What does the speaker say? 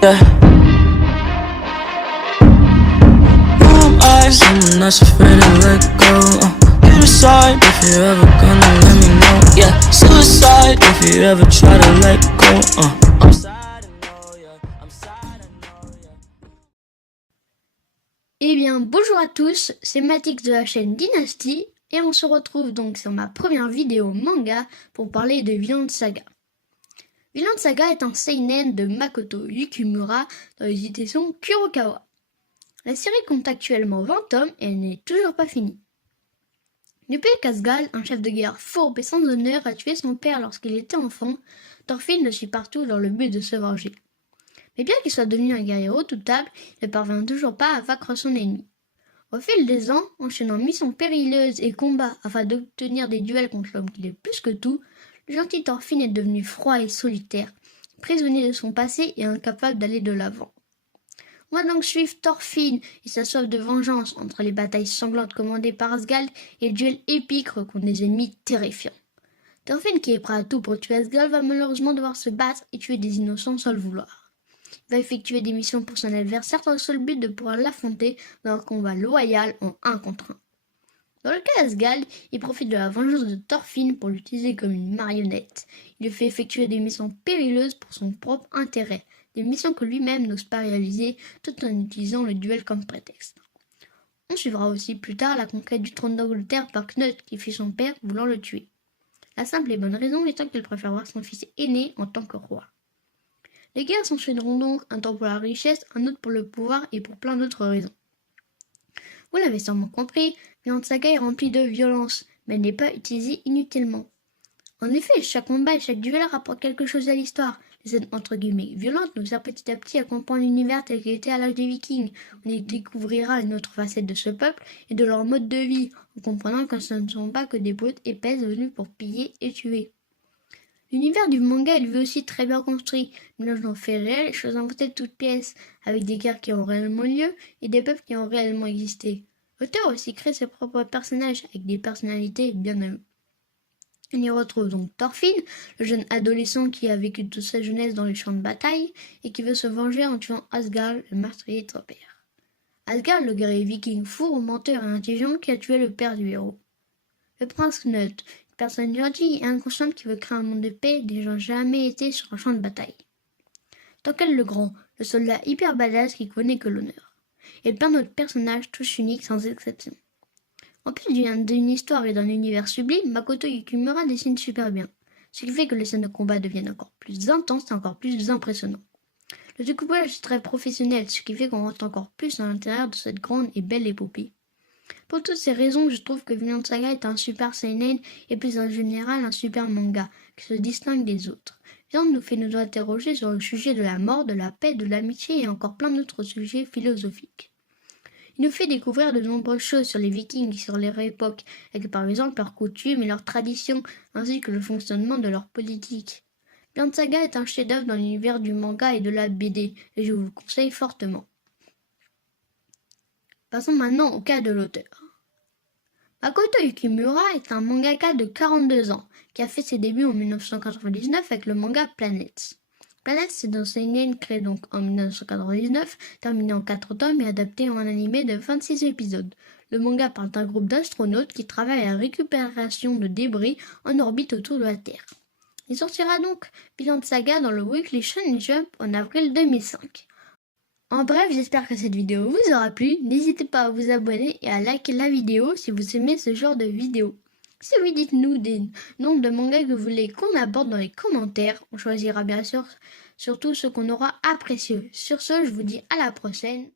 Yeah. Who am I? Someone that's afraid to let go. You decide if you're ever gonna let me know. Yeah, suicide if you ever try to let go. I'm sad, I know, yeah. I'm sad, I know, yeah. Eh bien, bonjour à tous, c'est Matix de la chaîne Dynasty et on se retrouve donc sur ma première vidéo manga pour parler de Vinland Saga. Vinland Saga est un seinen de Makoto Yukimura dans les éditions Kurokawa. La série compte actuellement 20 tomes et elle n'est toujours pas finie. Depuis qu'Asgard, un chef de guerre fourbe et sans honneur, a tué son père lorsqu'il était enfant, Thorfinn le suit partout dans le but de se venger. Mais bien qu'il soit devenu un guerrier redoutable, il ne parvient toujours pas à vaincre son ennemi. Au fil des ans, enchaînant missions périlleuses et combats afin d'obtenir des duels contre l'homme qu'il est plus que tout, le gentil Thorfinn est devenu froid et solitaire, prisonnier de son passé et incapable d'aller de l'avant. On va donc suivre Thorfinn et sa soif de vengeance entre les batailles sanglantes commandées par Asgard et les duels épiques contre des ennemis terrifiants. Thorfinn, qui est prêt à tout pour tuer Asgard, va malheureusement devoir se battre et tuer des innocents sans le vouloir. Il va effectuer des missions pour son adversaire dans le seul but de pouvoir l'affronter dans un combat loyal en 1 contre 1. Dans le cas d'Asgard, il profite de la vengeance de Thorfinn pour l'utiliser comme une marionnette. Il lui fait effectuer des missions périlleuses pour son propre intérêt, des missions que lui-même n'ose pas réaliser tout en utilisant le duel comme prétexte. On suivra aussi plus tard la conquête du trône d'Angleterre par Knut qui fit son père voulant le tuer. La simple et bonne raison étant qu'il préfère voir son fils aîné en tant que roi. Les guerres s'enchaîneront donc, un temps pour la richesse, un autre pour le pouvoir et pour plein d'autres raisons. Vous l'avez sûrement compris, Vinland Saga est remplie de violence, mais elle n'est pas utilisée inutilement. En effet, chaque combat et chaque duel rapporte quelque chose à l'histoire. Les scènes entre guillemets violentes nous servent petit à petit à comprendre l'univers tel qu'il était à l'âge des Vikings. On y découvrira une autre facette de ce peuple et de leur mode de vie, en comprenant que ce ne sont pas que des brutes épaisses venues pour piller et tuer. L'univers du manga est lui aussi très bien construit, mélangeant faits réels et choses inventées de toutes pièces, avec des guerres qui ont réellement lieu et des peuples qui ont réellement existé. L'auteur a aussi créé ses propres personnages avec des personnalités bien à eux. On y retrouve donc Thorfinn, le jeune adolescent qui a vécu toute sa jeunesse dans les champs de bataille et qui veut se venger en tuant Asgard, le meurtrier de son père. Asgard, le guerrier viking fou, menteur et intelligent qui a tué le père du héros. Le prince Knut, une personne gentille et inconsciente qui veut créer un monde de paix n'ayant jamais été sur un champ de bataille. Thorkel le Grand, le soldat hyper badass qui connaît que l'honneur. Et plein d'autres personnages tous uniques sans exception. En plus d'une histoire et d'un univers sublime, Makoto Yukimura dessine super bien, ce qui fait que les scènes de combat deviennent encore plus intenses et encore plus impressionnantes. Le découpage est très professionnel, ce qui fait qu'on rentre encore plus à l'intérieur de cette grande et belle épopée. Pour toutes ces raisons, je trouve que Vinland Saga est un super seinen et plus en général un super manga qui se distingue des autres. Vinland nous fait nous interroger sur le sujet de la mort, de la paix, de l'amitié et encore plein d'autres sujets philosophiques. Il nous fait découvrir de nombreuses choses sur les Vikings et sur leur époque, avec par exemple leurs coutumes et leurs traditions, ainsi que le fonctionnement de leur politique. Vinland Saga est un chef-d'œuvre dans l'univers du manga et de la BD, et je vous le conseille fortement. Passons maintenant au cas de l'auteur. Makoto Yukimura est un mangaka de 42 ans, qui a fait ses débuts en 1999 avec le manga Planets. Planets, c'est un seinen créé donc en 1999, terminé en 4 tomes et adapté en un animé de 26 épisodes. Le manga parle d'un groupe d'astronautes qui travaillent à la récupération de débris en orbite autour de la Terre. Il sortira donc Vinland Saga dans le Weekly Shonen Jump en avril 2005. En bref, j'espère que cette vidéo vous aura plu. N'hésitez pas à vous abonner et à liker la vidéo si vous aimez ce genre de vidéo. Si vous dites-nous des noms de mangas que vous voulez qu'on aborde dans les commentaires, on choisira bien sûr surtout ceux qu'on aura appréciés. Sur ce, je vous dis à la prochaine.